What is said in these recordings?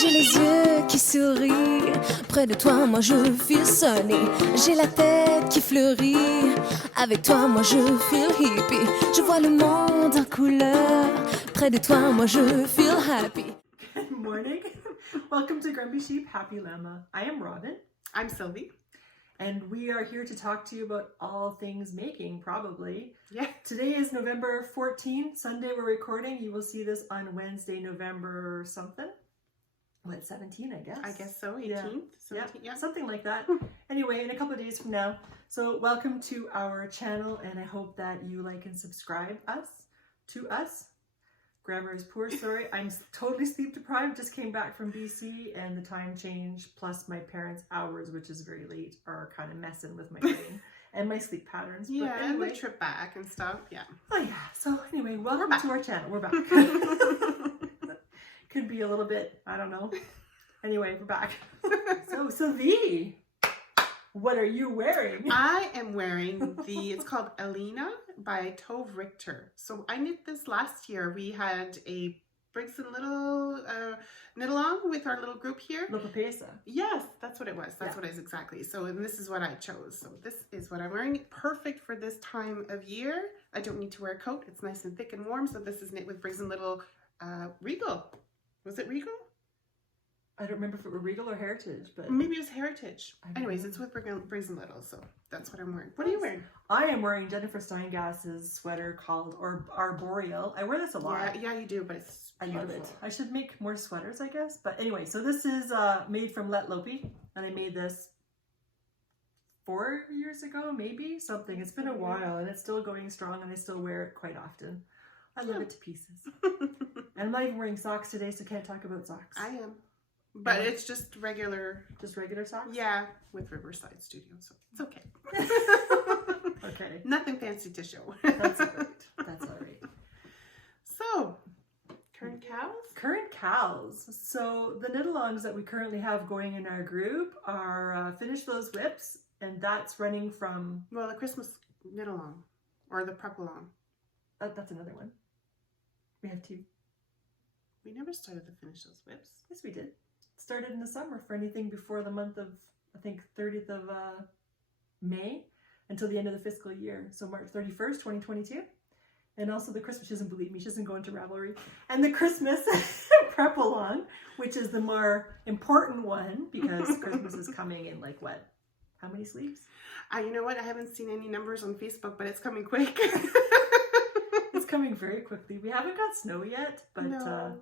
J'ai les yeux qui sourient, près de toi moi je feel sunny. J'ai la tête qui fleurit, avec toi moi je feel hippie. Je vois le monde en couleur, près de toi moi je feel happy. Good morning. Welcome to Grumpy Sheep, Happy Llama. I am Robin. I'm Sylvie. And we are here to talk to you about all things making, probably. Yeah. Today is November 14th, Sunday we're recording. You will see this on Wednesday, November something. What, 17, I guess? I guess so, 18th? Yeah. 17th, yeah. Something like that. Anyway, in a couple of days from now. So welcome to our channel, and I hope that you like and subscribe to us. Grammar is poor, sorry. I'm totally sleep deprived, just came back from BC, and the time change plus my parents' hours, which is very late, are kind of messing with my brain and my sleep patterns. Yeah, but anyway, and the trip back and stuff, yeah. Oh yeah, so anyway, welcome to our channel. We're back. Could be a little bit, I don't know. Anyway, we're back. So Sylvie, what are you wearing? I am wearing it's called Elina by Tove Richter. So I knit this last year. We had a Briggs and Little knit along with our little group here. Local Pesa. Yes, that's what it was. That's what it is exactly. So and this is what I chose. So this is what I'm wearing. Perfect for this time of year. I don't need to wear a coat. It's nice and thick and warm. So this is knit with Briggs and Little Regal. Was it Regal? I don't remember if it were Regal or Heritage, but maybe it was Heritage. Anyways, it's with Briggs and Little, so that's what I'm wearing. What are you wearing? I am wearing Jennifer Steingass's sweater called Arboreal. I wear this a lot. Yeah, you do, but it's beautiful. I love it. I should make more sweaters, I guess. But anyway, so this is made from Let Lopi, and I made this 4 years ago, maybe something. It's been a while, and it's still going strong, and I still wear it quite often. I love it to pieces. And I'm not even wearing socks today, so can't talk about socks. I am. But it's just regular. Just regular socks? Yeah, with Riverside Studio, so it's okay. Okay. Nothing fancy to show. That's all right. That's all right. So, current cows? Current cows. So the knit-alongs that we currently have going in our group are Finish Those Whips, and that's running from... Well, the Christmas knit-along, or the prep-along. That's another one. We have two. We never started to Finish Those Whips. Yes, we did. Started in the summer for anything before the month of, I think, 30th of May until the end of the fiscal year. So March 31st, 2022. And also the Christmas, she doesn't believe me, she doesn't go into Ravelry. And the Christmas prep along, which is the more important one because Christmas is coming in like what? How many sleeves? You know what? I haven't seen any numbers on Facebook, but it's coming quick. It's coming very quickly. We haven't got snow yet, but no.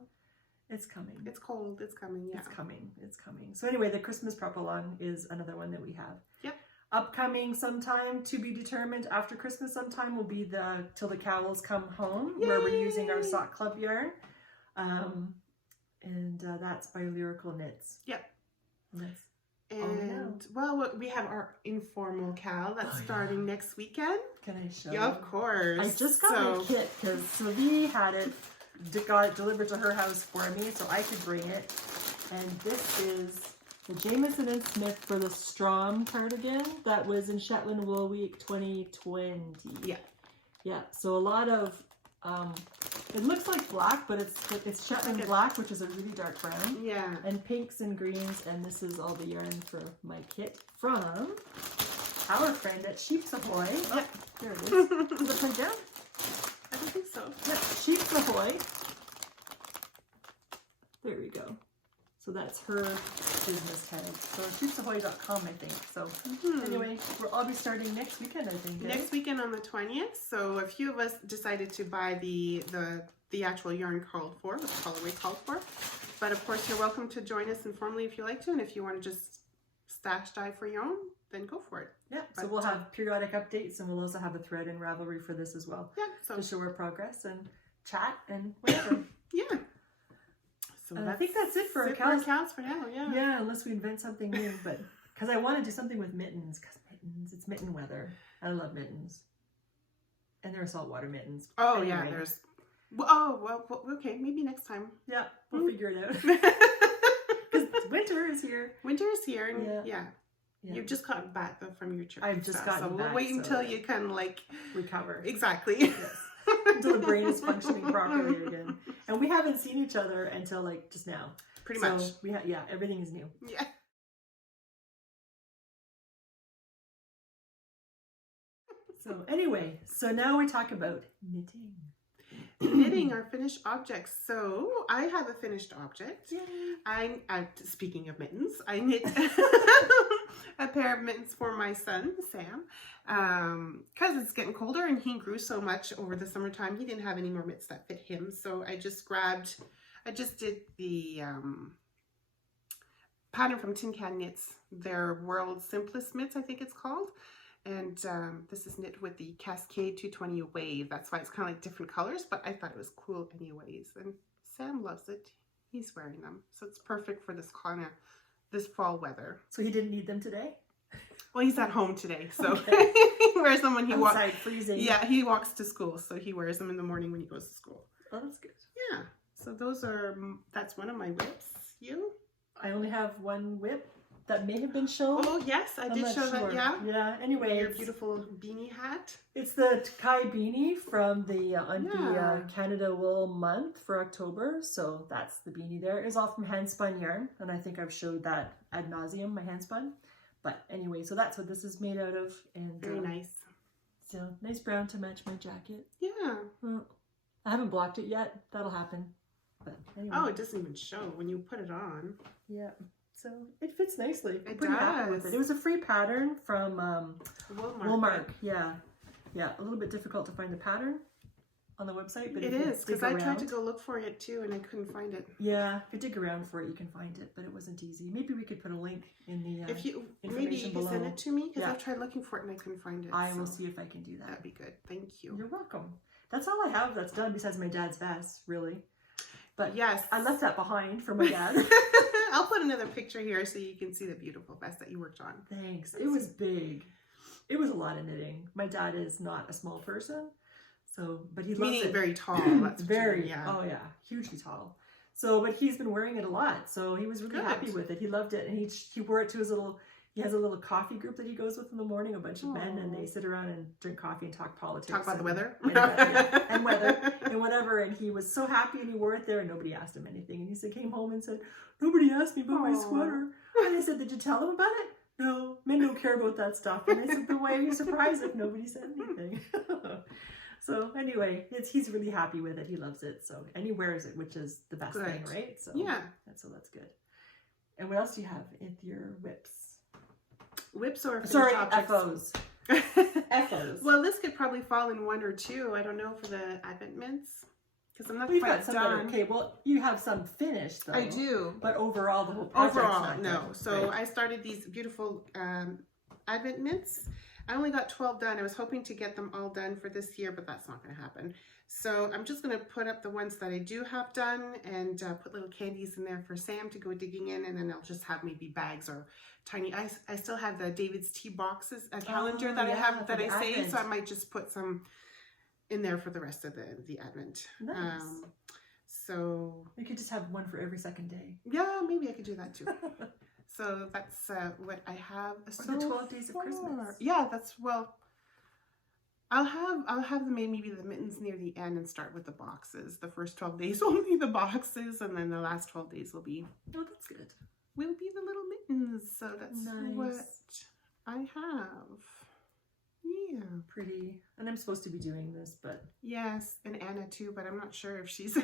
It's coming. It's cold. It's coming. Yeah. It's coming. It's coming. So anyway, the Christmas prep along is another one that we have. Yep. Upcoming sometime to be determined after Christmas sometime will be the Till the Cowls Come Home. Yay! Where we're using our Sock Club yarn. And that's by Lyrical Knits. Yep. And well, we have our informal cow that's starting next weekend. Can I show you? Of course. I just got a kit because Sylvie had it. Got it delivered to her house for me so I could bring it. And this is the Jamieson and Smith for the Strom cardigan that was in Shetland Wool Week 2020. Yeah. Yeah, so a lot of, it looks like black, but it's Shetland black, which is a really dark brown. Yeah. And pinks and greens, and this is all the yarn for my kit from our friend at Sheep's Ahoy. Oh, there it is. Is it plate down? I don't think so. Yep, Sheep's Ahoy. There we go. So that's her business tag. So sheepsahoy.com, I think. So anyway, I'll be starting next weekend, I think. Next weekend on the 20th. So a few of us decided to buy the actual yarn called for, the colorway called for. But of course, you're welcome to join us informally if you like to, and if you want to just stash dye for your own, then go for it. Yeah, so we'll have periodic updates, and we'll also have a thread in Ravelry for this as well. Yeah, so to show our progress and chat and whatever. Yeah. So I think that's it for our cows for now. Yeah. Yeah, unless we invent something new, but because I want to do something with mittens, because it's mitten weather. I love mittens, and there are saltwater mittens. Oh anyway. Yeah, there's. Well, okay, maybe next time. Yeah, we'll figure it out. Because winter is here. Winter is here, and yeah. You've just gotten back though from your trip. I've just gotten back. So we'll wait until you kind of like recover. Exactly. Yes. Until the brain is functioning properly again. And we haven't seen each other until like just now. Pretty So much. yeah, everything is new. Yeah. So anyway, so now we talk about knitting. Knitting our finished objects. So I have a finished object. Yay. I speaking of mittens, I knit a pair of mittens for my son Sam, because it's getting colder and he grew so much over the summertime. He didn't have any more mitts that fit him, so I just did the pattern from Tin Can Knits, their World's Simplest Mitts, I think it's called. And this is knit with the Cascade 220 Wave. That's why it's kind of like different colors, but I thought it was cool anyways. And Sam loves it. He's wearing them. So it's perfect for this fall weather. So he didn't need them today? Well, he's at home today, so Okay. he wears them when he walks. Outside, freezing. Yeah, he walks to school, so he wears them in the morning when he goes to school. Oh, that's good. Yeah, so that's one of my whips. You? I only have one whip that may have been shown. Oh, yes, I did show that, yeah. Yeah, anyway. Your beautiful beanie hat. It's the Kai beanie from the Canada Wool month for October. So that's the beanie there. It's all from hand spun yarn. And I think I've showed that ad nauseum, my hand spun. But anyway, so that's what this is made out of. And Very nice. So nice brown to match my jacket. Yeah. Well, I haven't blocked it yet. That'll happen. But anyway. Oh, it doesn't even show when you put it on. Yeah. So it fits nicely. I'm It pretty happy does. with it. It was a free pattern from Woolmark. Yeah. Yeah. A little bit difficult to find the pattern on the website, but It if you is, because dig I tried around- to go look for it too and I couldn't find it. Yeah, if you dig around for it, you can find it, but it wasn't easy. Maybe we could put a link in the If you maybe information you can send below. it to me, because Yeah. I've tried looking for it and I couldn't find it. I will so see if I can do that. That'd be good. Thank you. You're welcome. That's all I have that's done besides my dad's vest, really. But Yes. I left that behind for my dad. I'll put another picture here so you can see the beautiful vest that you worked on. Thanks. It was big. It was a lot of knitting. My dad is not a small person, so but he loves Meaning it. very tall. That's Very. yeah. Oh yeah, hugely tall. So, but he's been wearing it a lot, so he was really Good. happy with it. He loved it, and he wore it to his little. He has a little coffee group that he goes with in the morning. A bunch of men, and they sit around and drink coffee and talk politics. Talk about the weather. And weather and whatever. And he was so happy, and he wore it there, and nobody asked him anything. And he came home and said, "Nobody asked me about my Aw. sweater." And I said, "Did you tell them about it?" "No, men don't care about that stuff." And I said, "Then why are you surprised if nobody said anything?" So anyway, he's really happy with it. He loves it. So, and he wears it, which is the best thing, Good. right? So Yeah. that's good. And what else do you have in your whips? Whips or finished Sorry, objects? FOs. FOs. Well, this could probably fall in one or two. I don't know for the Advent mints, because I'm not Well, you've quite got some that are, done. okay, well, you have some finished though. I do. But overall, the whole project's Overall, not no. done, So right? I started these beautiful Advent mints. I only got 12 done. I was hoping to get them all done for this year, but that's not going to happen. So I'm just going to put up the ones that I do have done and put little candies in there for Sam to go digging in, and then I'll just have maybe bags or tiny. I still have the David's Tea boxes, a calendar that I have that I save, so I might just put some in there for the rest of the Advent. Nice. So You could just have one for every second day. yeah, maybe I could do that too. So that's what I have. Or the 12 days of Christmas. Yeah, that's well. I'll have maybe the mittens near the end and start with the boxes. The first 12 days will be the boxes, and then the last 12 days will be Oh, that's good. the little mittens. So that's Nice. what I have. Yeah. Pretty. And I'm supposed to be doing this, but Yes, and Anna too, but I'm not sure if she's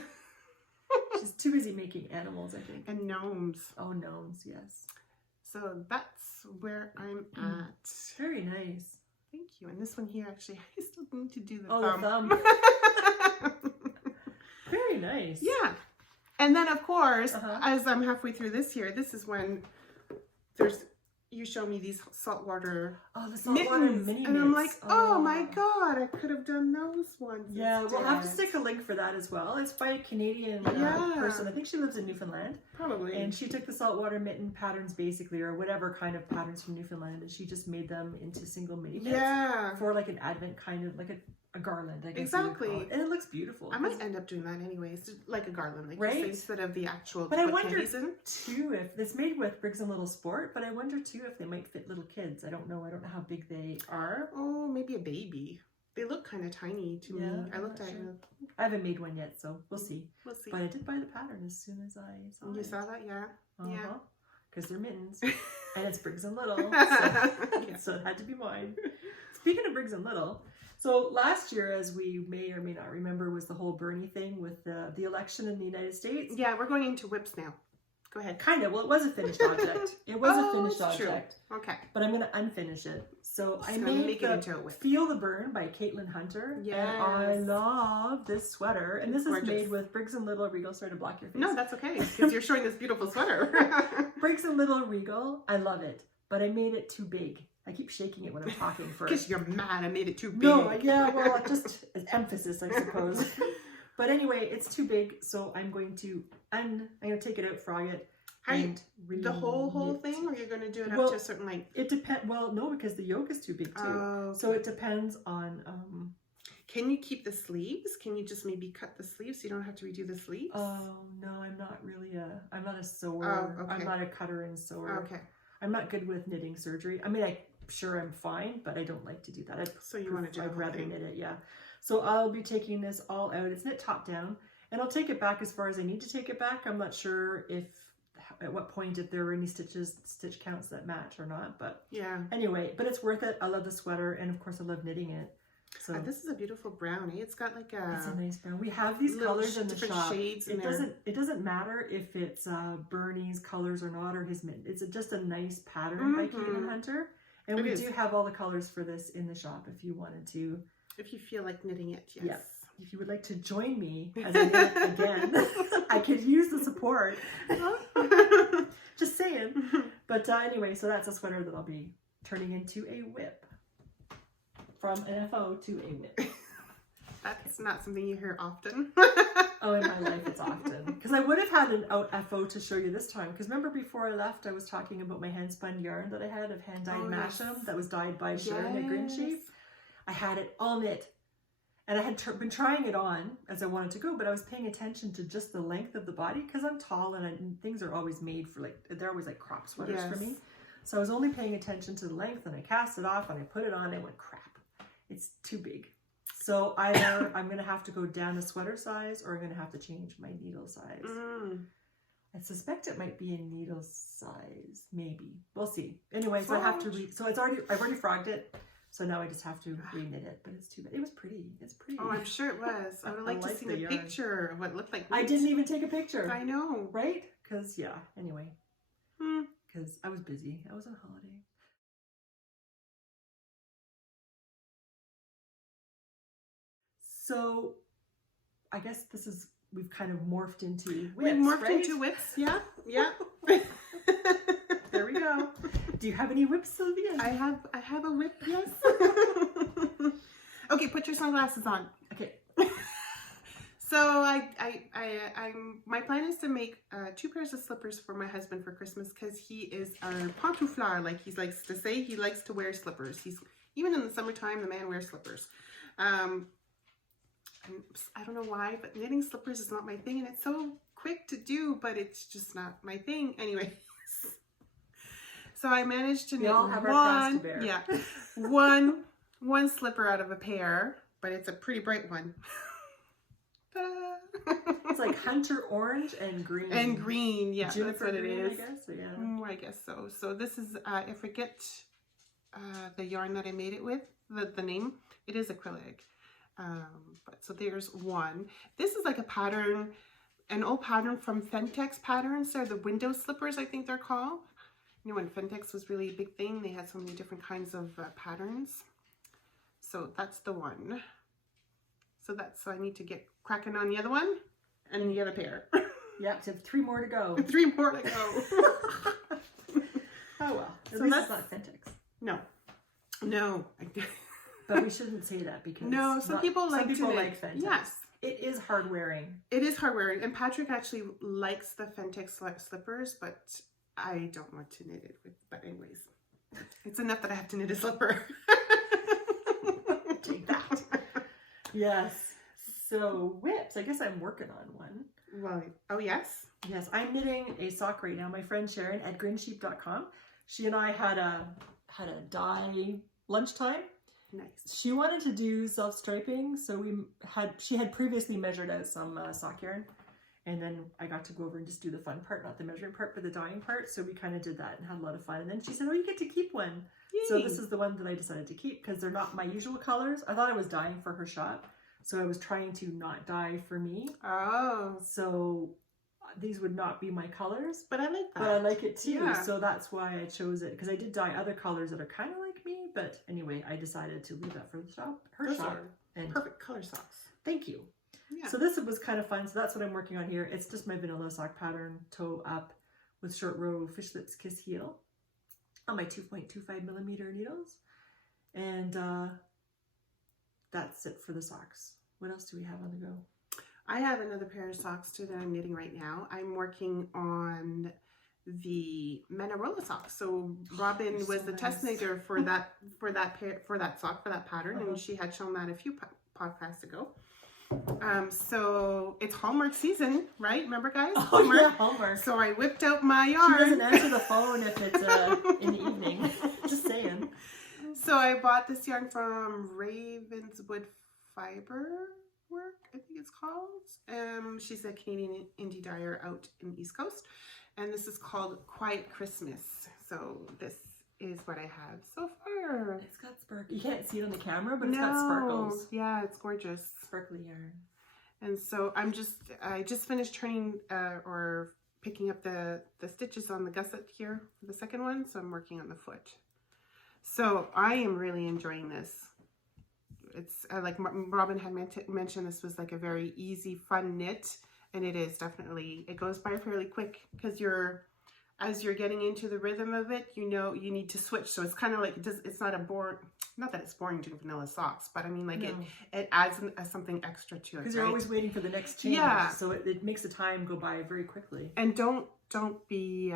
she's too busy making animals, I think. and gnomes. Oh, gnomes, yes. So that's where I'm at. Very nice. Thank you. And this one here, actually, I still need to do the Oh, thumb. the thumb. Very nice. Yeah. And then, of course, Uh-huh. as I'm halfway through this here, this is when you show me these saltwater Oh, the saltwater mittens. mini And I'm like, mitts. oh my God, I could have done those ones. Yeah, we'll have to instead. stick a link for that as well. It's by a Canadian Yeah. person. I think she lives in Newfoundland. Probably. And she took the saltwater mitten patterns basically, or whatever kind of patterns from Newfoundland, and she just made them into single mini kits yeah. for like an Advent kind of, like a garland, I guess. Exactly. You would call it. And it looks beautiful. I might end up doing that anyways, like a garland, like Right? you say, instead of the actual But I put wonder candies in. too if it's made with Briggs and Little Sport, but I wonder too if they might fit little kids. I don't know how big they are. Oh, maybe a baby. They look kind of tiny to me. Yeah, I looked I'm at not it. I haven't made one yet, so we'll see. We'll see. But I did buy the pattern as soon as I saw it. You saw that? Yeah. Yeah. Because they're mittens. And it's Briggs and Little. So it had to be mine. Speaking of Briggs and Little, so last year, as we may or may not remember, was the whole Bernie thing with the election in the United States. Yeah, we're going into whips now. Go ahead. Kind of. Well, it was a finished object. It was a finished object. True. Okay. But I'm going to unfinish it. So I made made it into a whip. Feel the Burn by Caitlin Hunter. Yes. And I love this sweater. And this Gorgeous. is made with Briggs and Little Regal. Sorry to block your face. No, that's okay. Because you're showing this beautiful sweater. Briggs and Little Regal. I love it. But I made it too big. I keep shaking it when I'm talking first. Because you're mad I made it too big. No, yeah, well, just emphasis, I suppose. But anyway, it's too big, so I'm going to take it out, frog it, and the whole thing, or you're going to do it up to a certain length? It depends. Well, no, because the yoke is too big too. Okay. So it depends on. Can you keep the sleeves? Can you just maybe cut the sleeves so you don't have to redo the sleeves? Oh no, I'm not really I'm not a sewer. Oh, okay. I'm not a cutter and sewer. Okay. I'm not good with knitting surgery. I mean, I'm sure I'm fine, but I don't like to do that. So you want to do the I'd whole rather thing. knit it, yeah. So I'll be taking this all out. It's knit top down, and I'll take it back as far as I need to take it back. I'm not sure at what point if there are any stitch counts that match or not, but yeah. Anyway, but it's worth it. I love the sweater, and of course I love knitting it. So This is a beautiful brown. It's got like a. It's a nice brown. We have these colors in the different shop. shades in It doesn't matter if it's Bernie's colors or not, or his mint. It's just a nice pattern by Caitlin Hunter, and we do have all the colors for this in the shop if you wanted to. If you feel like knitting it, yes. Yeah. If you would like to join me as I knit it again, I could use the support. Just saying. But anyway, so that's a sweater that I'll be turning into a whip. From an FO to a whip. That's not something you hear often. Oh, in my life it's often. Because I would have had an out FO to show you this time. Because remember before I left, I was talking about my hand spun yarn that I had of hand dyed Masham that was dyed by Sharon at Green Sheep. I had it all knit. And I had been trying it on as I wanted to go, but I was paying attention to just the length of the body because I'm tall and things are always made for they're always like crop sweaters for me. So I was only paying attention to the length, and I cast it off and I put it on and I went, crap, it's too big. So either I'm going to have to go down a sweater size or I'm going to have to change my needle size. I suspect it might be a needle size, maybe. We'll see. Anyway, so I have to so I've already frogged it. So now I just have to re-knit it, but it's too bad. It was pretty. It's pretty. Oh, I'm sure it was. I would like to see a picture of what it looked like. I didn't even take a picture. I know. Right? Because, yeah, anyway. Because I was busy. I was on holiday. So, I guess we've kind of morphed into whips, We've morphed into whips, yeah. There we go. Do you have any whips, Sylvia? I have a whip, yes. Okay, put your sunglasses on. Okay. So my plan is to make 2 pairs of slippers for my husband for Christmas because he is our pantouflard, like he likes to say. He likes to wear slippers. Even in the summertime, the man wears slippers. I don't know why, but knitting slippers is not my thing, and it's so quick to do, but it's just not my thing. Anyway. So I managed to knit one slipper out of a pair, but it's a pretty bright one. It's like hunter orange and green. And green, yeah, Juniper that's what green, it is. I guess, yeah. I guess so. So this is, I forget the yarn that I made it with, the name. It is acrylic. But so there's one. This is like a pattern, an old pattern from Fentex Patterns. They're the window slippers, I think they're called. You know, when Fentex was really a big thing, they had so many different kinds of patterns. So that's the one. So I need to get cracking on the other one and the other pair. Yeah, so 3 more to go. 3 more to go. Oh well. At So least that's it's not Fentex. No. But we shouldn't say that because some people like Fentex. Yes. It is hard wearing. It is hard wearing. And Patrick actually likes the Fentex slippers, but I don't want to knit it with. But anyways, it's enough that I have to knit a slipper. Take that. Yes. So whips. I guess I'm working on one. Well, oh yes. Yes, I'm knitting a sock right now. My friend Sharon at greensheep.com. She and I had a dye lunchtime, Nice. She wanted to do self-striping, so she had previously measured out some sock yarn, and then I got to go over and just do the fun part, not the measuring part, but the dyeing part. So we kind of did that and had a lot of fun. And then she said, oh, you get to keep one. Yay. So this is the one that I decided to keep because they're not my usual colors. I thought I was dyeing for her shop, so I was trying to not dye for me. Oh. So these would not be my colors. But I like that. But I like it too. Yeah. So that's why I chose it, because I did dye other colors that are kind of like me. But anyway, I decided to leave that for the shop. Those shop. are And perfect color socks. thank you. Yeah. So this was kind of fun. So that's what I'm working on here. It's just my vanilla sock pattern, toe up with short row fish lips kiss heel on my 2.25 millimeter needles. And that's it for the socks. What else do we have on the go? I have another pair of socks too that I'm knitting right now. I'm working on the Manarola socks. So Robin was the test knitter for that pattern, and she had shown that a few podcasts ago. So it's Hallmark season, right? Remember, guys? Hallmark. Yeah, Hallmark. So I whipped out my yarn. She doesn't answer the phone if it's in the evening. Just saying. So I bought this yarn from Ravenswood Fibre Work, I think it's called. She's a Canadian indie dyer out in the East Coast, and this is called Quiet Christmas. So this is what I have so far. It's got sparkles. You can't see it on the camera, but it's got sparkles. Yeah, it's gorgeous. Sparkly yarn. And so I just finished turning or picking up the stitches on the gusset here for the second one, so I'm working on the foot. So I am really enjoying this. It's like Robin had mentioned, this was like a very easy, fun knit, and it is definitely. It goes by fairly quick because as you're getting into the rhythm of it, you know you need to switch. So it's kind of like it's not a boring. Not that it's boring doing vanilla socks, but I mean like it adds something extra to it. Because you're always waiting for the next change. Yeah. So it makes the time go by very quickly. And don't be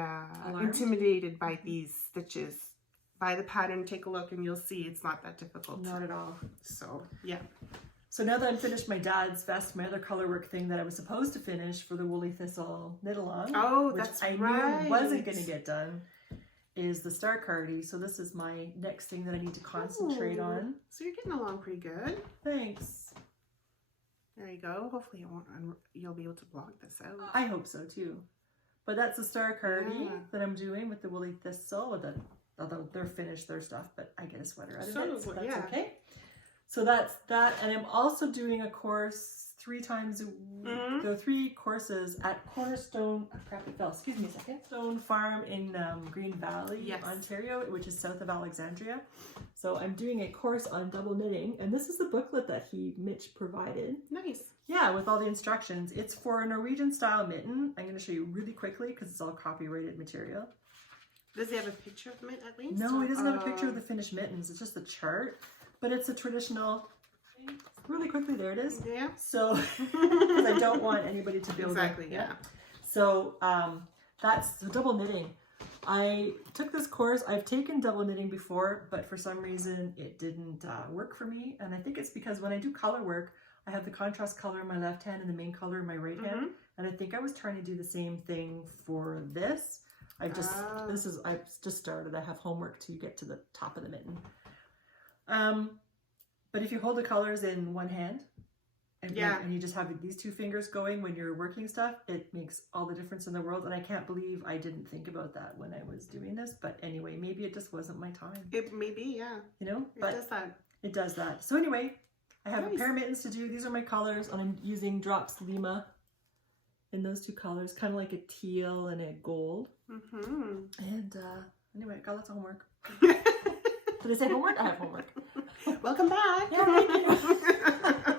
intimidated by these stitches. Buy the pattern, take a look, and you'll see it's not that difficult. Not at all. So, yeah. So now that I'm finished my dad's vest, my other color work thing that I was supposed to finish for the Woolly Thistle knit along, which I knew wasn't going to get done, is the Star Cardi. So this is my next thing that I need to concentrate on. So you're getting along pretty good. Thanks. There you go. Hopefully you'll be able to blog this out. I hope so too. But that's the Star Cardi that I'm doing with the Woolly Thistle. Although they're finished their stuff, but I get a sweater out of it, so that's okay. So that's that, and I'm also doing a course 3 times a week. There are 3 courses at Cornerstone. Excuse me a second. Stone Farm in Green Valley, Ontario, which is south of Alexandria. So I'm doing a course on double knitting, and this is the booklet that Mitch provided. Nice. Yeah, with all the instructions. It's for a Norwegian style mitten. I'm going to show you really quickly because it's all copyrighted material. Does he have a picture of the mint at least? No, he doesn't have a picture of the finished mittens. It's just the chart. But it's a traditional... Really quickly, there it is. Yeah. So, because I don't want anybody to build Exactly, it. yeah. So, that's the double knitting. I took this course. I've taken double knitting before, but for some reason it didn't work for me. And I think it's because when I do color work, I have the contrast color in my left hand and the main color in my right hand. And I think I was trying to do the same thing for this. I've just started. I have homework to get to the top of the mitten. But if you hold the colors in one hand and you just have these 2 fingers going when you're working stuff, it makes all the difference in the world. And I can't believe I didn't think about that when I was doing this. But anyway, maybe it just wasn't my time. It may be, yeah. You know? It does that. It does that. So anyway, I have a pair of mittens to do. These are my colors, and I'm using Drops Lima in those 2 colors, kind of like a teal and a gold. And anyway, I got lots of homework. Did I say homework? I have homework. Welcome back. Yeah, thank you.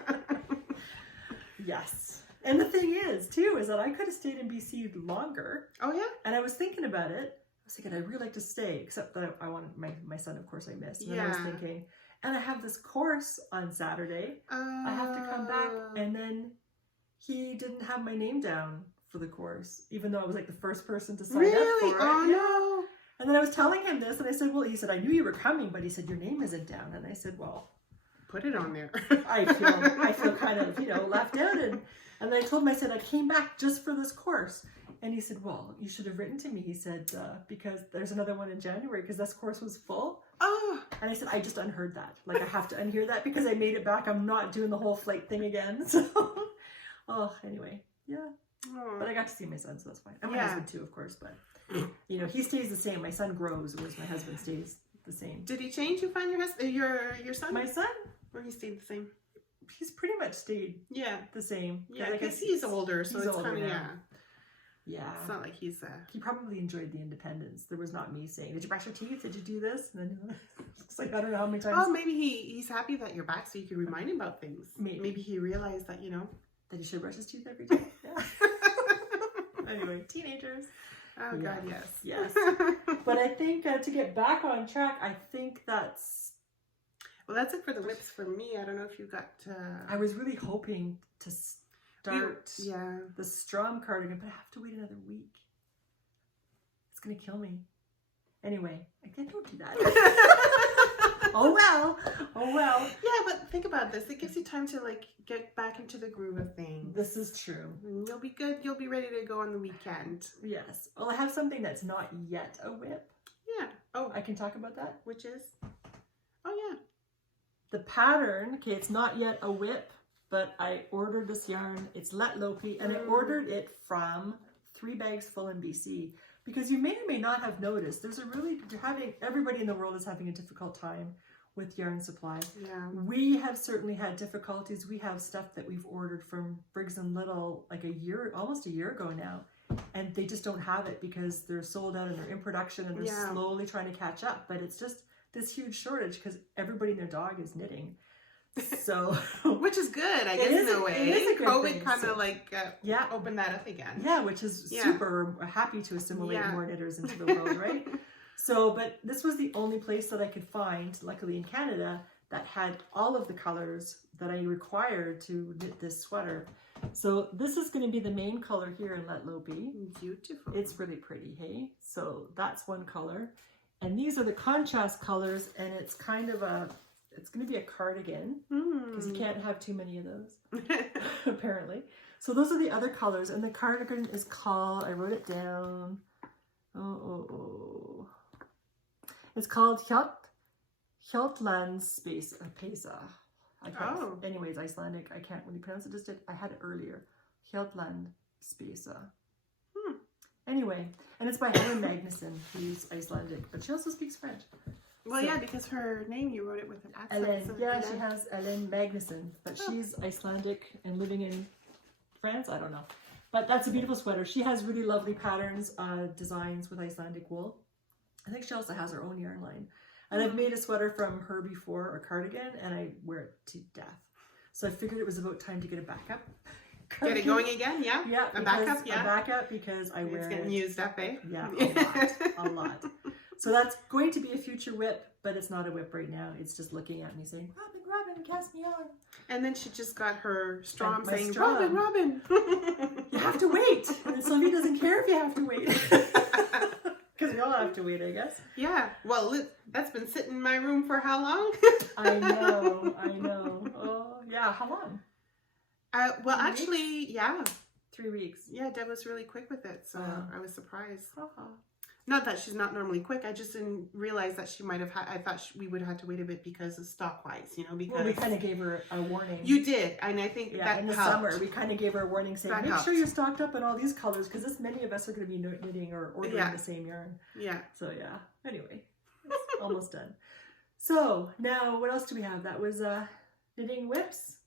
Yes. And the thing is, too, is that I could have stayed in BC longer. Oh, yeah? And I was thinking about it. I was thinking, I'd really like to stay, except that I wanted my son, of course, I missed. And then I was thinking, and I have this course on Saturday. I have to come back. And then he didn't have my name down for the course, even though I was like the first person to sign up for it. Oh, no. And then I was telling him this, and I said, well, he said, I knew you were coming, but he said, your name isn't down. And I said, well, put it on there. I feel kind of, left out. And I told him, I said, I came back just for this course. And he said, well, you should have written to me. He said, because there's another one in January, because this course was full. Oh. And I said, I just unheard that. Like, I have to unhear that because I made it back. I'm not doing the whole flight thing again. So, oh, anyway, yeah. But I got to see my son, so that's fine. And my husband too, of course. But, you know, he stays the same. My son grows, whereas my husband stays the same. Did he change? You find your husband, your son? My son? Or he stayed the same? He's pretty much stayed the same. Yeah, because he's older, so it's kind of, yeah. It's not like he's He probably enjoyed the independence. There was not me saying, did you brush your teeth? Did you do this? And then it's like, I don't know how many times. Oh, maybe he's happy that you're back so you can remind him about things. Maybe he realized that, you know. That he should brush his teeth every day. Yeah. Anyway, teenagers. Oh, God, yes. Yes. But I think to get back on track, I think that's... Well, that's it for the whips for me. I don't know if you got... I was really hoping to start the Strom cardigan, but I have to wait another week. It's going to kill me. Anyway, I can't do that. Oh well. Yeah, but think about this. It gives you time to like get back into the groove of things. This is true. And you'll be good. You'll be ready to go on the weekend. Yes. Well, I have something that's not yet a whip. Yeah. Oh, I can talk about that. Which is? Oh, yeah. The pattern, okay, it's not yet a whip, but I ordered this yarn. It's Let Lopi, and I ordered it from 3 bags full in BC. Because you may or may not have noticed, everybody in the world is having a difficult time with yarn supply. Yeah. We have certainly had difficulties. We have stuff that we've ordered from Briggs & Little like almost a year ago now, and they just don't have it because they're sold out and they're in production and they're slowly trying to catch up. But it's just this huge shortage because everybody and their dog is knitting. So, which is good, I guess, in a way. COVID kind of like opened that up again. Yeah, which is super happy to assimilate more knitters into the world, right? So, but this was the only place that I could find, luckily in Canada, that had all of the colors that I required to knit this sweater. So this is going to be the main color here in Let Lopi. Beautiful. It's really pretty, hey? So that's one color. And these are the contrast colors, and it's kind of it's going to be a cardigan because you can't have too many of those, apparently. So those are the other colors, and the cardigan is called, I wrote it down, it's called Hjaltlands Pesa. Anyways, Icelandic, I can't really pronounce it, I had it earlier. Hjaltland Spesa. Anyway, and it's by Helen Magnuson, who's Icelandic, but she also speaks French. Well, yeah, because her name, you wrote it with an accent. She has Ellen Magnuson, but she's Icelandic and living in France. I don't know. But that's a beautiful sweater. She has really lovely patterns, designs with Icelandic wool. I think she also has her own yarn line. And I've made a sweater from her before, a cardigan, and I wear it to death. So I figured it was about time to get a backup. Get it going again, yeah? Yeah. A backup, A backup because I wear it. It's getting used up, eh? Yeah, a lot. So that's going to be a future whip, but it's not a whip right now. It's just looking at me saying, Robin, cast me on. And then she just got her Strom saying, Strom. Robin. You have to wait. And Sylvie doesn't care if you have to wait. Because we all have to wait, I guess. Yeah. Well, that's been sitting in my room for how long? I know. Oh, yeah. How long? Well, actually, 3 weeks. Yeah, Deb was really quick with it, so I was surprised. Not that she's not normally quick. I just didn't realize that she might have had. I thought we would have to wait a bit because of stock-wise, because we kind of gave her a warning. You did, and I think that in the helped. summer we kind of gave her a warning saying, make sure you're stocked up on all these colors because this many of us are going to be knitting or ordering the same yarn. Yeah. So anyway, it's almost done. So now, what else do we have? That was knitting whips.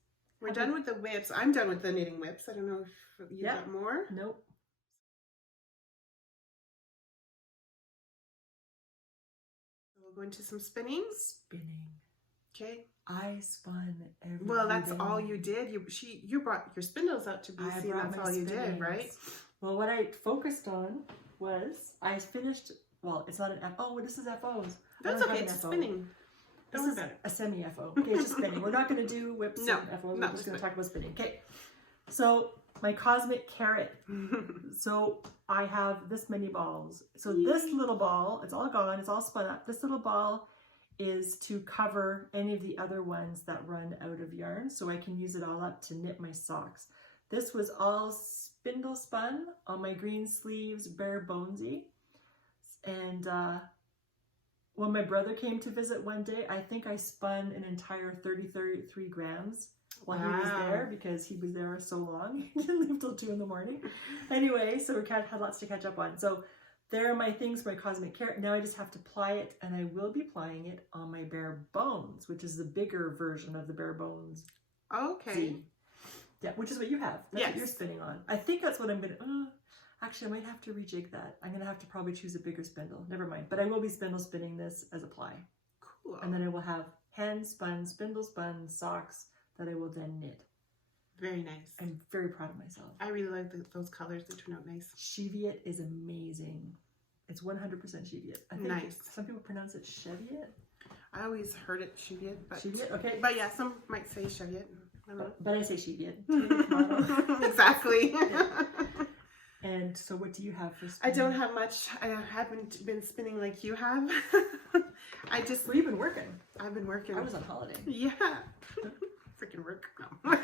We're done with the whips. I'm done with the knitting whips. I don't know if you got more. Nope. We'll go into some spinning. Okay. I spun every Well, that's day. all you did. You brought your spindles out to BC, and that's all you did, right? Well, what I focused on was I finished. Well, it's not an F. Oh, this is FOs. That's okay. It's spinning. This is a semi-FO. Okay, it's just spinning. We're not going to do whips and FOs. We're just going to talk about spinning. Okay. So my cosmic carrot. So I have this many balls. So this little ball, it's all gone. It's all spun up. This little ball is to cover any of the other ones that run out of yarn. So I can use it all up to knit my socks. This was all spindle spun on my green sleeves, bare bonesy. And when my brother came to visit one day, I think I spun an entire 33 grams while he was there, because he was there so long. He didn't leave till 2 in the morning. Anyway, so we had lots to catch up on. So there are my things, my cosmic carrot. Now I just have to ply it, and I will be plying it on my bare bones, which is the bigger version of the bare bones. Okay. Z. Yeah, which is what you have. That's what you're spinning on. I think that's what I'm going to... actually, I might have to rejig that. I'm going to have to probably choose a bigger spindle. Never mind. But I will be spindle spinning this as a ply. Cool. And then I will have hand spun, spindle spun socks that I will then knit. Very nice. I'm very proud of myself. I really like those colors. They turn out nice. Cheviot is amazing. It's 100% Cheviot. I think nice. Some people pronounce it Cheviot. I always heard it Cheviot, but Cheviot, okay. But yeah, some might say Cheviot. I don't know. But I say Cheviot. Exactly. Yeah. And so what do you have for spinning? I don't have much. I haven't been spinning like you have. Well, you've been working. I've been working. I was on holiday. Yeah. Freaking work. No.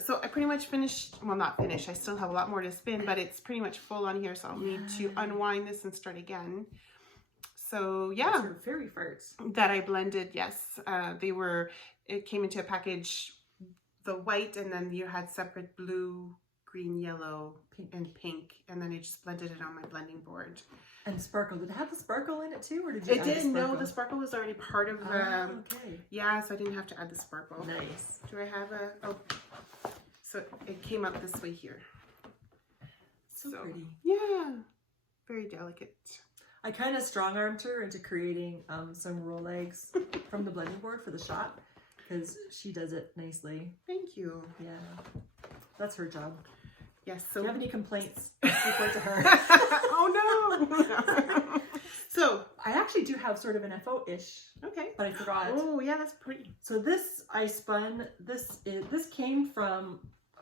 So I pretty much finished, well, not finished. I still have a lot more to spin, but it's pretty much full on here. So I'll need to unwind this and start again. So yeah. Those are fairy farts. That I blended, yes. It came into a package, the white, and then you had separate blue, green, yellow, and pink. And then I just blended it on my blending board. And sparkle. Did it have the sparkle in it too, or did you? It didn't. No, the sparkle was already part of the. Okay. Yeah, so I didn't have to add the sparkle. Nice. Do I have a? Oh, so it came up this way here. So pretty. Yeah, very delicate. I kind of strong armed her into creating some roll legs from the blending board for the shop, because she does it nicely. Thank you. Yeah, that's her job. Yes. So, if you have any complaints, report to her. Oh no. So I actually do have sort of an FO-ish. Okay. But I forgot. Oh yeah, that's pretty. So this I spun. This came from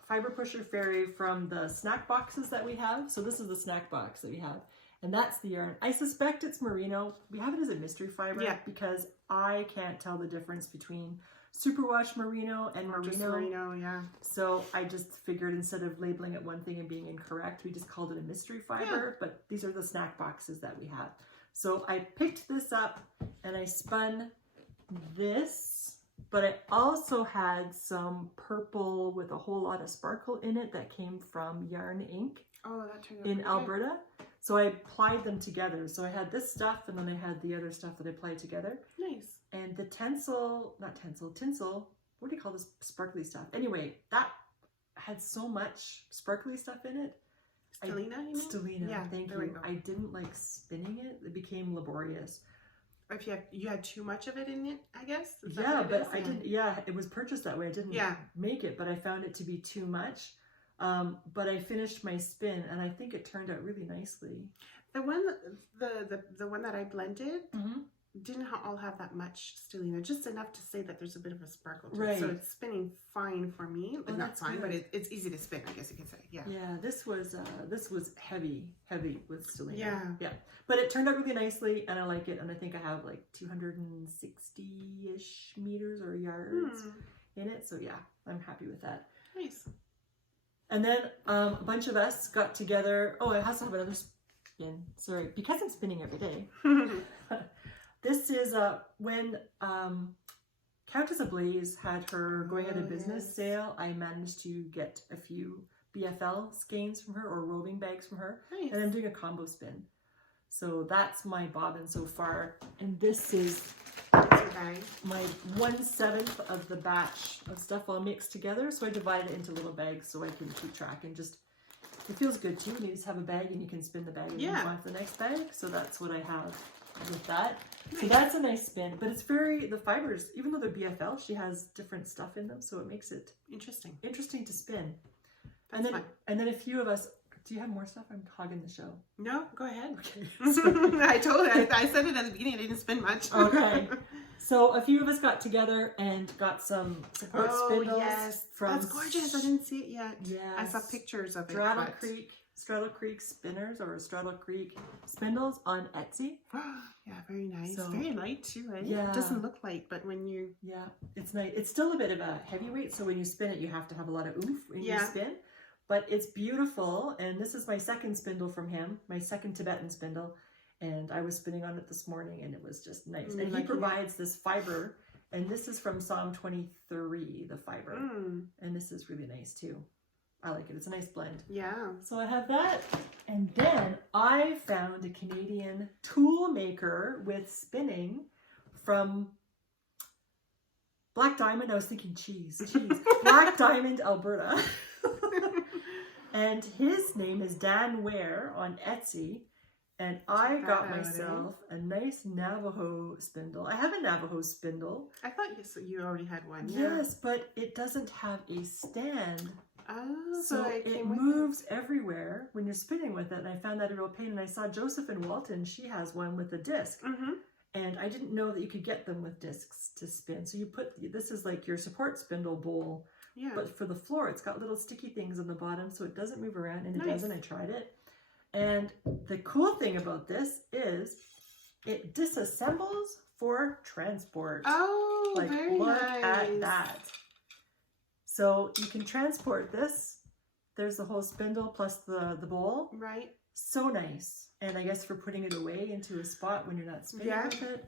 Fiber Pusher Fairy from the snack boxes that we have. So this is the snack box that we have, and that's the yarn. I suspect it's merino. We have it as a mystery fiber because I can't tell the difference between superwash merino and merino. Just merino, yeah. So I just figured instead of labeling it one thing and being incorrect, we just called it a mystery fiber. But these are the snack boxes that we have. So I picked this up and I spun this, but I also had some purple with a whole lot of sparkle in it that came from Yarn Inc. Oh, that turned out in Alberta. So I plied them together. So I had this stuff and then I had the other stuff that I plied together. Nice. And the Tinsel, what do you call this sparkly stuff? Anyway, that had so much sparkly stuff in it. Elina, you mean? Stellina, yeah, thank you. I didn't like spinning it. It became laborious. If you had too much of it in it, I guess? Yeah, but I didn't, it was purchased that way. I didn't make it, but I found it to be too much. But I finished my spin and I think it turned out really nicely. The one that I blended didn't all have that much stellina, just enough to say that there's a bit of a sparkle to it. So it's spinning fine for me, but not fine, but it's easy to spin, I guess you could say. Yeah. Yeah, this was heavy with stellina. Yeah. But it turned out really nicely and I like it, and I think I have like 260-ish meters or yards in it. So yeah, I'm happy with that. Nice. And then a bunch of us got together. Oh, I also have another spin. Sorry, because I'm spinning every day. This is when Countess Ablaze had her going out of business sale. I managed to get a few BFL skeins from her, or roving bags from her. Nice. And I'm doing a combo spin. So that's my bobbin so far. And this is my 1/7 of the batch of stuff all mixed together. So I divided it into little bags so I can keep track, and just, it feels good too when you just have a bag and you can spin the bag and move on to the next bag. So that's what I have with that. So that's a nice spin, but it's the fibers, even though they're BFL, she has different stuff in them, so it makes it interesting to spin. That's fun. And then a few of us, do you have more stuff? I'm hogging the show. No, go ahead. Okay. I told her, I said it at the beginning, I didn't spin much. Okay. So a few of us got together and got some support spindles. Yes. That's gorgeous. I didn't see it yet. Yeah. I saw pictures of it. Straddle Creek spinners, or Straddle Creek spindles on Etsy. Yeah, very nice. So, very light too, right? Yeah. It doesn't look light, but when you... Yeah, it's nice. It's still a bit of a heavyweight, so when you spin it, you have to have a lot of oomph when you spin. But it's beautiful, and this is my second spindle from him, my second Tibetan spindle. And I was spinning on it this morning, and it was just nice. And he Lucky. provides this fiber, and this is from Psalm 23, the fiber. And this is really nice too. I like it. It's a nice blend. Yeah. So I have that. And then I found a Canadian tool maker with spinning from Black Diamond. I was thinking cheese. Black Diamond, Alberta. And his name is Dan Ware on Etsy. And I got myself a nice Navajo spindle. I have a Navajo spindle. I thought you already had one. Yes, but it doesn't have a stand. Oh, So it moves everywhere when you're spinning with it. And I found that a real pain. And I saw Joseph in Walton, she has one with a disc. And I didn't know that you could get them with discs to spin. So you put, this is like your support spindle bowl. Yeah. But for the floor, it's got little sticky things on the bottom, so it doesn't move around, and it doesn't. I tried it. And the cool thing about this is it disassembles for transport. Oh, like, very look nice. at that. So you can transport this. There's the whole spindle plus the bowl. Right. So nice. And I guess for putting it away into a spot when you're not spinning with it.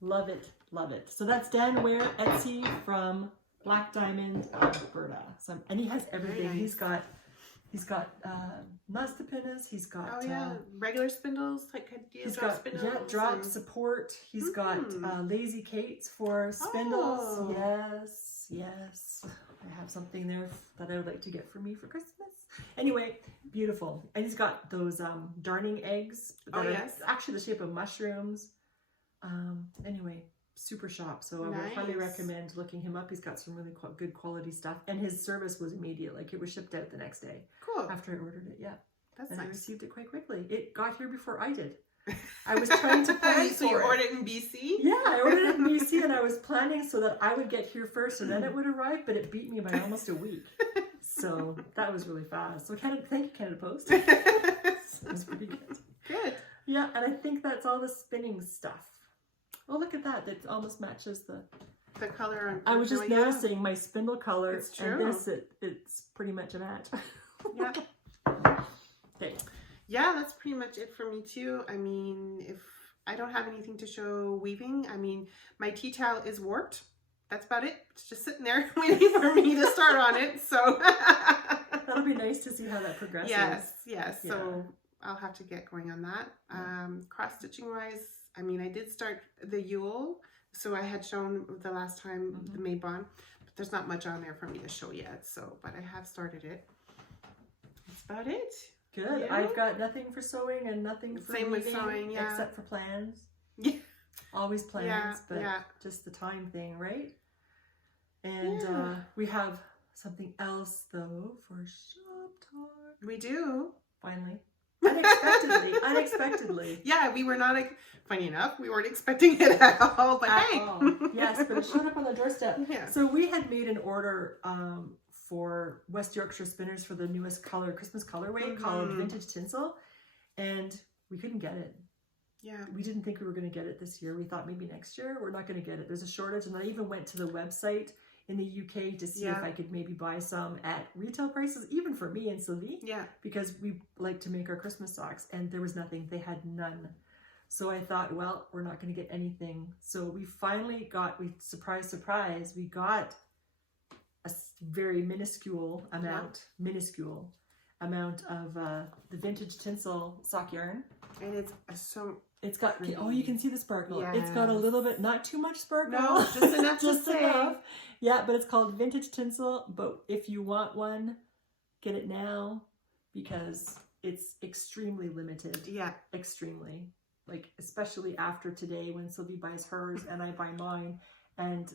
Love it. Love it. So that's Dan Ware, Etsy from Black Diamond, Alberta. So, and he has everything. Nice. He's got Nastapinas. He's got regular spindles, like he's got spindles. drop support. He's got lazy Kates for spindles. Oh. Yes. I have something there that I would like to get for me for Christmas. Anyway, beautiful. And he's got those darning eggs that are actually the shape of mushrooms. Anyway, super shop. So I would highly recommend looking him up. He's got some really good quality stuff. And his service was immediate. Like, it was shipped out the next day. Cool. After I ordered it, That's and nice. I received it quite quickly. It got here before I did. I was trying to plan So you ordered it in BC? Yeah, I ordered it in BC, and I was planning so that I would get here first and then it would arrive, but it beat me by almost a week. So that was really fast. So thank you, Canada Post. It was pretty good. Good. Yeah, and I think that's all the spinning stuff. Oh, look at that. It almost matches the color. I was just noticing my spindle color. It's true. And this, it's pretty much a match. Yeah. Okay. Yeah, that's pretty much it for me too. I mean, if I don't have anything to show weaving, I mean, my tea towel is warped. That's about it. It's just sitting there waiting for me to start on it. So that'll be nice to see how that progresses. Yes. Yeah. So I'll have to get going on that. Cross stitching wise, I mean, I did start the Yule. So I had shown the last time the Maybon, but there's not much on there for me to show yet. So, but I have started it. That's about it. Good. Yeah. I've got nothing for sewing and nothing for Same with weaving, sewing, except for plans. Yeah. Always plans, but just the time thing, right? And we have something else though for shop talk. We do. Finally. Unexpectedly. Yeah, we were not, funny enough, we weren't expecting it at all, but hey. Yes, but it showed up on the doorstep. Yeah. So we had made an order for West Yorkshire Spinners for the newest Christmas colorway called Vintage Tinsel, and we couldn't get it. Yeah. We didn't think we were going to get it this year. We thought maybe next year. We're not going to get it. There's a shortage, and I even went to the website in the UK to see if I could maybe buy some at retail prices, even for me and Sylvie. Yeah. Because we like to make our Christmas socks, and there was nothing. They had none. So I thought, well, we're not going to get anything. So we finally got, surprise, we got a very minuscule amount of the Vintage Tinsel sock yarn. And it's got, you can see the sparkle. Yes. It's got a little bit, not too much sparkle. No, just enough just to say. enough. Yeah, but it's called Vintage Tinsel. But if you want one, get it now because it's extremely limited. Yeah. Extremely. Like, especially after today when Sylvie buys hers and I buy mine. And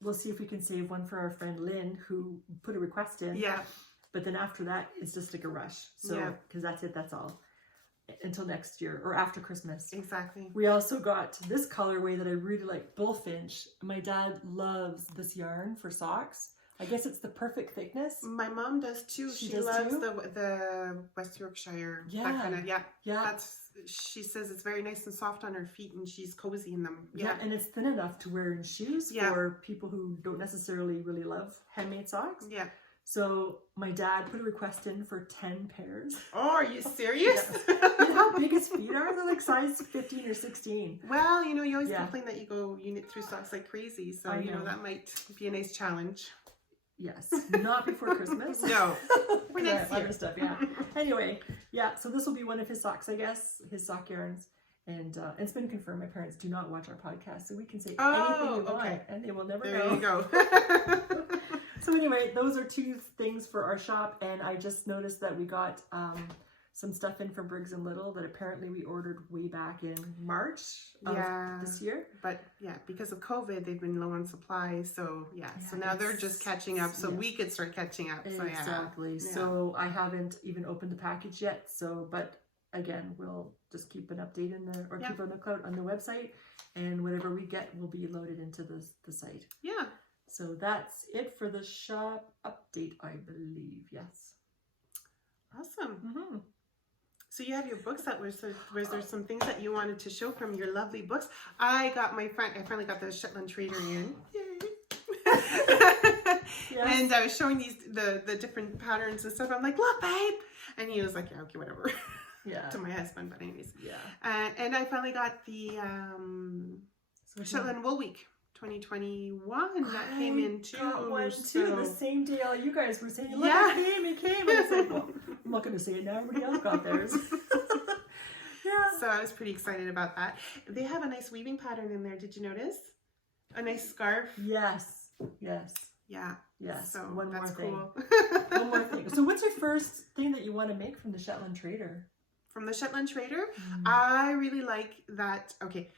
we'll see if we can save one for our friend Lynn who put a request in. Yeah. But then after that, it's just like a rush. So, because that's all. Until next year or after Christmas. Exactly. We also got this colorway that I really like, Bullfinch. My dad loves this yarn for socks. I guess it's the perfect thickness. My mom does too. She loves the West Yorkshire. Yeah. That kind of, yeah. She says it's very nice and soft on her feet and she's cozy in them. Yeah. And it's thin enough to wear in shoes for people who don't necessarily really love handmade socks. Yeah. So my dad put a request in for 10 pairs. Oh, are you serious? You know how big his feet are? They're like size 15 or 16. Well, you know, you always complain that you knit through socks like crazy. So, I you know, know. that might be a nice challenge. Yes, not before Christmas. No, for next year. Other stuff, yeah. Anyway, yeah, so this will be one of his socks, I guess, his sock yarns. And it's been confirmed my parents do not watch our podcast, so we can say anything we want, and they will never know. There you go. So anyway, those are 2 things for our shop, and I just noticed that we got some stuff in from Briggs & Little that apparently we ordered way back in March of this year. But yeah, because of COVID, they've been low on supplies, so so now they're just catching up, so we could start catching up. So Exactly. So I haven't even opened the package yet, but again, we'll just keep an update in there, or keep a lookout on the website, and whatever we get will be loaded into the site. Yeah. So that's it for the shop update, I believe. Yes. Awesome. Mm-hmm. So you have your books that was there some things that you wanted to show from your lovely books? I finally got the Shetland Trader in. Yay. And I was showing the different patterns and stuff. I'm like, look, babe. And he was like, yeah, okay, whatever. Yeah. To my husband, but anyways. Yeah. And I finally got the Shetland Wool Week 2021 that came in too. Got one too, the same day all you guys were saying, look, it came. And it's like, well, I'm not going to say it now. Everybody else got theirs. So I was pretty excited about that. They have a nice weaving pattern in there. Did you notice? A nice scarf. Yes. Yes. Yeah. Yes. So one that's more cool. thing. One more thing. So what's your first thing that you want to make from the Shetland Trader? From the Shetland Trader? I really like that. Okay.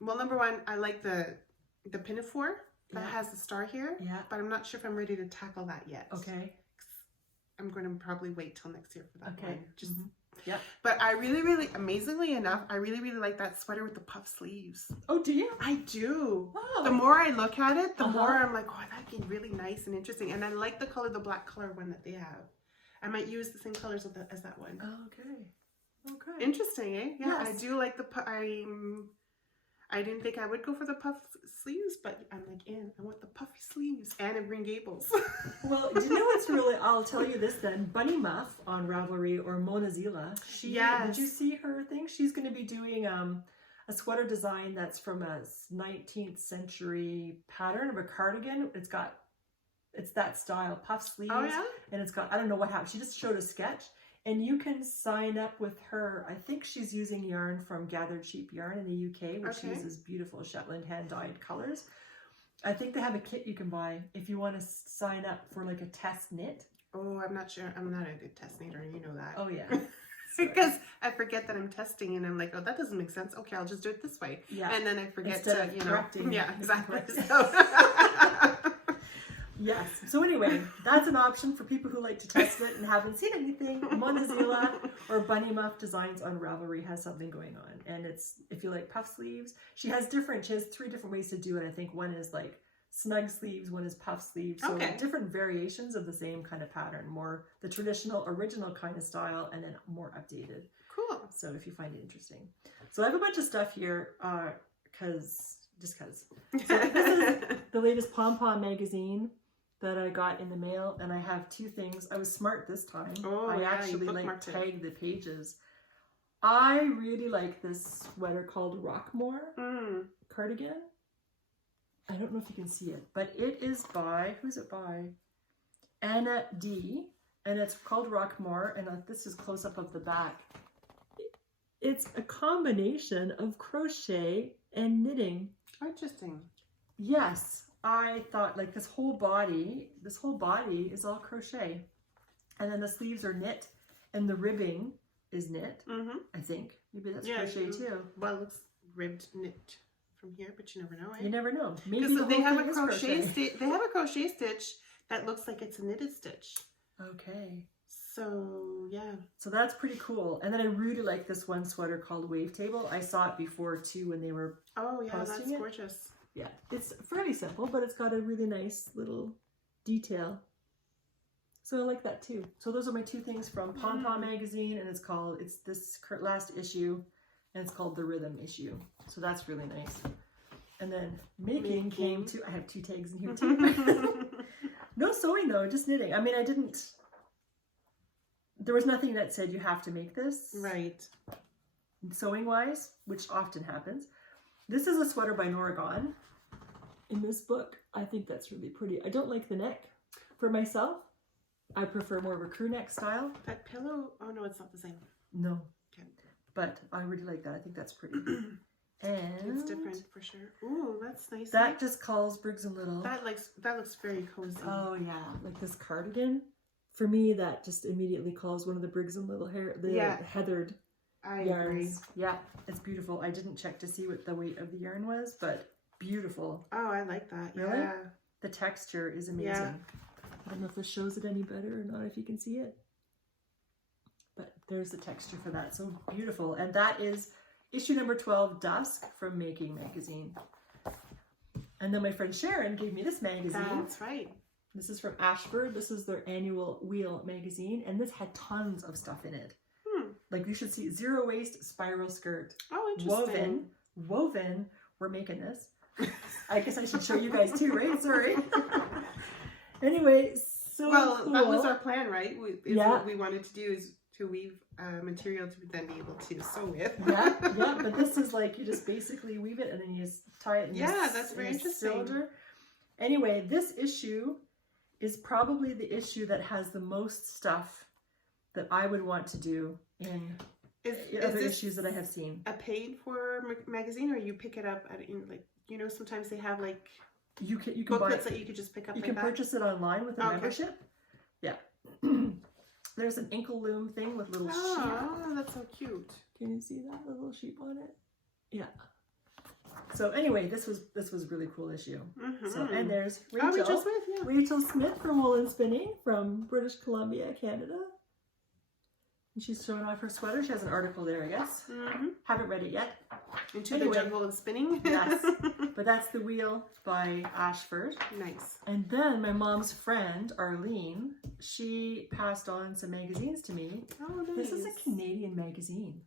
Well, number one, I like the pinafore that has the star here. Yeah. But I'm not sure if I'm ready to tackle that yet. Okay. I'm going to probably wait till next year for that one. Just yeah. But I really, amazingly enough, I really like that sweater with the puff sleeves. Oh, do you? I do. Oh. The more I look at it, the more I'm like, oh, that'd be really nice and interesting. And I like the color, the black color one that they have. I might use the same colors as that one. Okay. Okay. Interesting, eh? Yeah, Yes. I do like the I didn't think I would go for the puff sleeves, but I'm like, I want the puffy sleeves and a Green Gables. Well, do you know what's really, I'll tell you this then, Bunny Muff on Ravelry, or Mona Zila, did you see her thing? She's going to be doing a sweater design that's from a 19th century pattern of a cardigan. It's that style, puff sleeves. Oh, yeah? And it's got, I don't know what happened. She just showed a sketch. And you can sign up with her. I think she's using yarn from Gathered Sheep Yarn in the UK, which uses beautiful Shetland hand-dyed colors. I think they have a kit you can buy if you want to sign up for like a test knit. Oh, I'm not sure. I'm not a good test knitter. You know that. Oh, yeah. Because I forget that I'm testing and I'm like, oh, that doesn't make sense. Okay, I'll just do it this way. Yeah. And then I forget Instead of correcting. Yeah, exactly. Yes. So anyway, that's an option for people who like to test it and haven't seen anything. Mona Zila or Bunny Muff Designs on Ravelry has something going on. And it's, if you like puff sleeves, she has 3 different ways to do it. I think one is like snug sleeves, one is puff sleeves. So different variations of the same kind of pattern, more the traditional, original kind of style, and then more updated. Cool. So if you find it interesting. So I have a bunch of stuff here because. So this is the latest Pom Pom magazine that I got in the mail, and I have 2 things. I was smart this time. I actually tagged the pages. I really like this sweater called Rockmore cardigan. I don't know if you can see it, but it is by, who's it by? Anna D. And it's called Rockmore, and this is close up of the back. It's a combination of crochet and knitting. Interesting. Yes, I thought like this whole body is all crochet, and then the sleeves are knit, and the ribbing is knit. I think maybe that's crochet too. Well, it looks ribbed knit from here, but you never know. Eh? You never know. Maybe they have a crochet stitch. They have a crochet stitch that looks like it's a knitted stitch. Okay. So yeah. So that's pretty cool. And then I really like this one sweater called Wavetable. I saw it before too when they were posting that's gorgeous. Yeah, it's fairly simple, but it's got a really nice little detail. So I like that too. So those are my 2 things from Pom Pom magazine, and it's this last issue, and it's called The Rhythm issue. So that's really nice. And then making came to, I have 2 tags in here too. No sewing though, just knitting. I mean, there was nothing that said you have to make this. Right. Sewing wise, which often happens. This is a sweater by Norwegian. In this book, I think that's really pretty. I don't like the neck for myself. I prefer more of a crew neck style. That pillow, oh no, it's not the same. No. Okay. But I really like that. I think that's pretty. And it's different for sure. Ooh, that's nice. That just calls Briggs and Little. That looks very cozy. Oh yeah, like this cardigan. For me, that just immediately calls one of the Briggs and Little heathered yarns. Agree. Yeah, it's beautiful. I didn't check to see what the weight of the yarn was, but beautiful. Oh, I like that. Really? Yeah. The texture is amazing. Yeah. I don't know if this shows it any better or not, if you can see it. But there's the texture for that. So beautiful. And that is issue number 12, Dusk, from Making Magazine. And then my friend Sharon gave me this magazine. That's right. This is from Ashford. This is their annual Wheel magazine. And this had tons of stuff in it. Like you should see zero waste spiral skirt. Oh, interesting. Woven. We're making this. I guess I should show you guys too, right? Sorry. Anyway, so cool. That was our plan, right? What we wanted to do is to weave material to then be able to sew with. yeah, but this is like you just basically weave it and then you just tie it in that's very interesting. cylinder. Anyway, this issue is probably the issue that has the most stuff that I would want to do in other issues that I have seen. A paid for magazine, or you pick it up sometimes they have like you can booklets that you could just pick up. You can purchase it online with a membership. Yeah. There's an ankle loom thing with little sheep. Oh, that's so cute. Can you see that little sheep on it? Yeah. So anyway, this was a really cool issue. So and there's Rachel Smith from Wool and Spinning from British Columbia, Canada. And she's showing off her sweater. She has an article there, I guess. Haven't read it yet. Into the jungle of spinning. Yes. But that's The Wheel by Ashford. Nice. And then my mom's friend, Arlene, she passed on some magazines to me. Oh, nice. This is a Canadian magazine.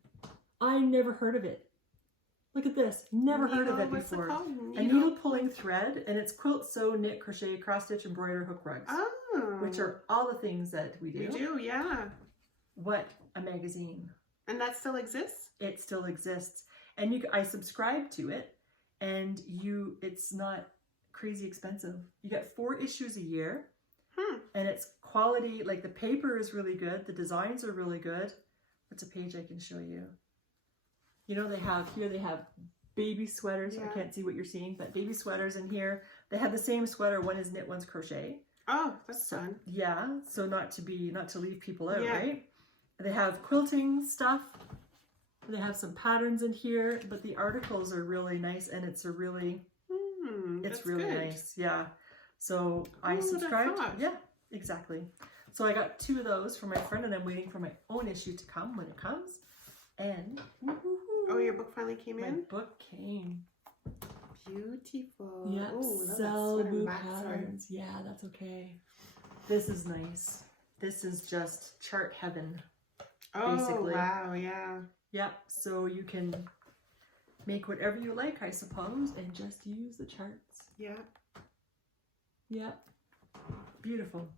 I never heard of it. Look at this. Never heard of it before. A needle pulling thread, and it's quilt, sew, knit, crochet, cross stitch, embroider, hook rugs. Oh. Which are all the things that we do. We do, yeah. What a magazine. And that still exists? It still exists. And I subscribe to it, and it's not crazy expensive. You get 4 issues a year, and it's quality. Like the paper is really good. The designs are really good. What's a page I can show you? You know, they have baby sweaters. Yeah. I can't see what you're seeing, but baby sweaters in here. They have the same sweater. One is knit, one's crochet. Oh, that's fun. Yeah. So not to leave people out, right? They have quilting stuff. They have some patterns in here, but the articles are really nice, and it's really nice. Yeah. So I subscribed. Yeah, exactly. So I got 2 of those for my friend, and I'm waiting for my own issue to come when it comes. And oh, your book finally came in? My book came. Beautiful. Yeah. Selbu patterns. Yeah, that's okay. This is nice. This is just chart heaven. Basically. Oh, wow, yeah. Yep, so you can make whatever you like, I suppose, and just use the charts. Yeah. Yep. Beautiful.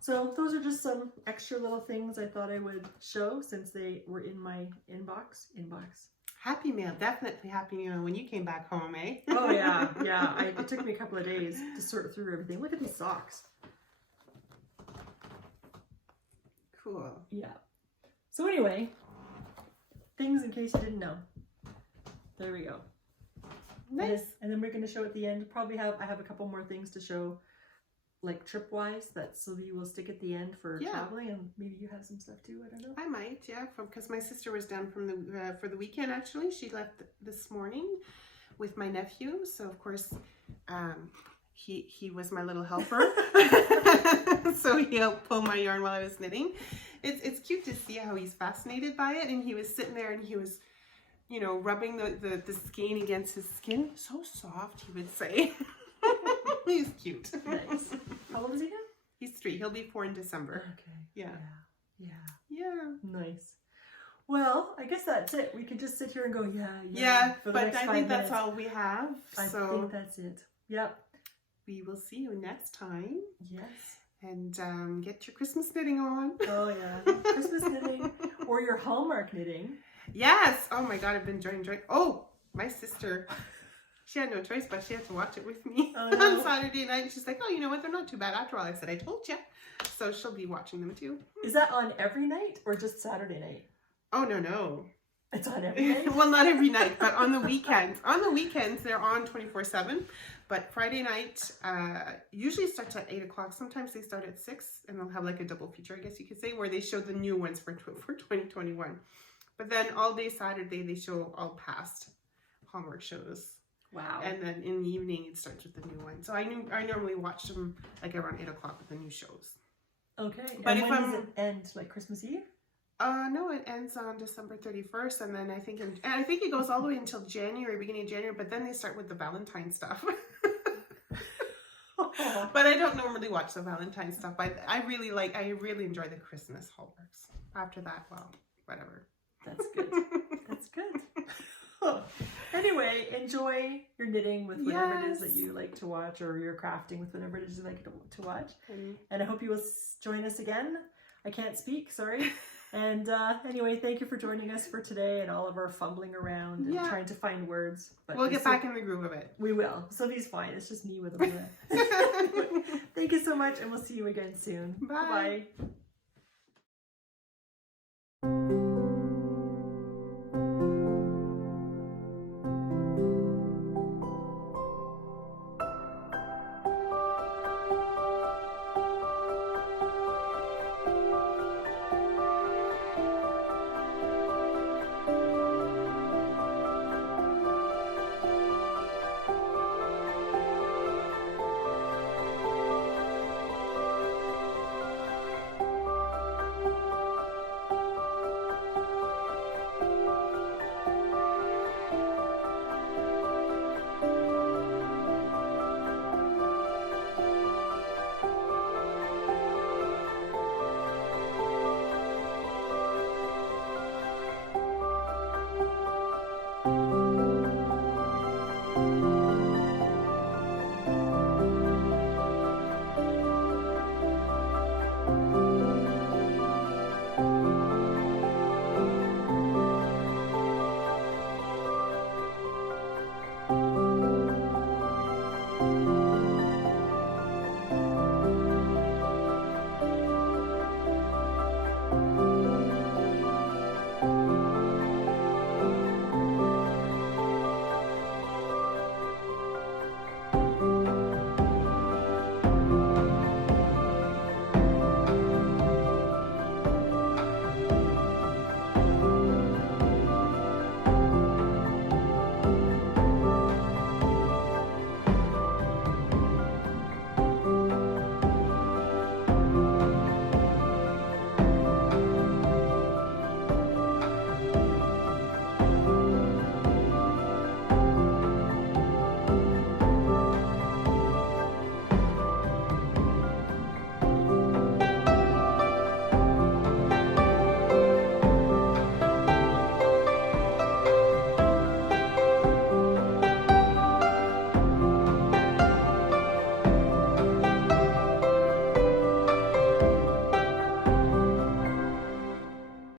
So those are just some extra little things I thought I would show since they were in my inbox. Happy Mail, definitely Happy Mail when you came back home, eh? Oh, yeah, yeah. It took me a couple of days to sort through everything. Look at these socks. Cool. Yeah. So anyway, things in case you didn't know. There we go. Nice. And then we're going to show at the end. I have a couple more things to show, like trip-wise, that Sylvie will stick at the end for traveling, and maybe you have some stuff too. I don't know. I might, yeah, because my sister was down for the weekend. Actually, she left this morning with my nephew, so of course, he was my little helper. So he helped pull my yarn while I was knitting. It's cute to see how he's fascinated by it, and he was sitting there and he was, rubbing the skein against his skin. So soft, he would say. He's cute. Nice. How old is he now? He's 3. He'll be 4 in December. Okay. Yeah. Nice. Well, I guess that's it. We can just sit here and go, yeah. But I think that's all we have. I think that's it. Yep. we will see you next time. Yes. And get your Christmas knitting on. Oh yeah, Christmas knitting or your Hallmark knitting. Yes. Oh my God, I've been enjoying. Oh, my sister. She had no choice, but she had to watch it with me on Saturday night. She's like, oh, you know what? They're not too bad after all. I said, I told you. So she'll be watching them too. Is that on every night or just Saturday night? Oh, no. It's on every night? Well, not every night, but on the weekends. On the weekends, they're on 24/7. But Friday night usually starts at 8 o'clock. Sometimes they start at 6, and they'll have like a double feature, I guess you could say, where they show the new ones for 2021. But then all day Saturday, they show all past Hallmark shows. Wow. And then in the evening, it starts with the new one. So I normally watch them like around 8 o'clock with the new shows. Okay. But and if when does it end? Like Christmas Eve? No, it ends on December 31st, and then I think it goes all the way until January, beginning of January. But then they start with the Valentine stuff. But I don't normally watch the Valentine stuff. I really enjoy the Christmas Hallmarks. After that, well, whatever. That's good. That's good. Anyway, enjoy your knitting with whatever it is that you like to watch, or your crafting with whatever it is you like to watch. And I hope you will join us again. I can't speak, sorry. And anyway, thank you for joining us for today and all of our fumbling around and trying to find words. But we'll get back in the groove of it. We will. Sylvie's fine. It's just me with a Thank you so much, and we'll see you again soon. Bye. Bye-bye.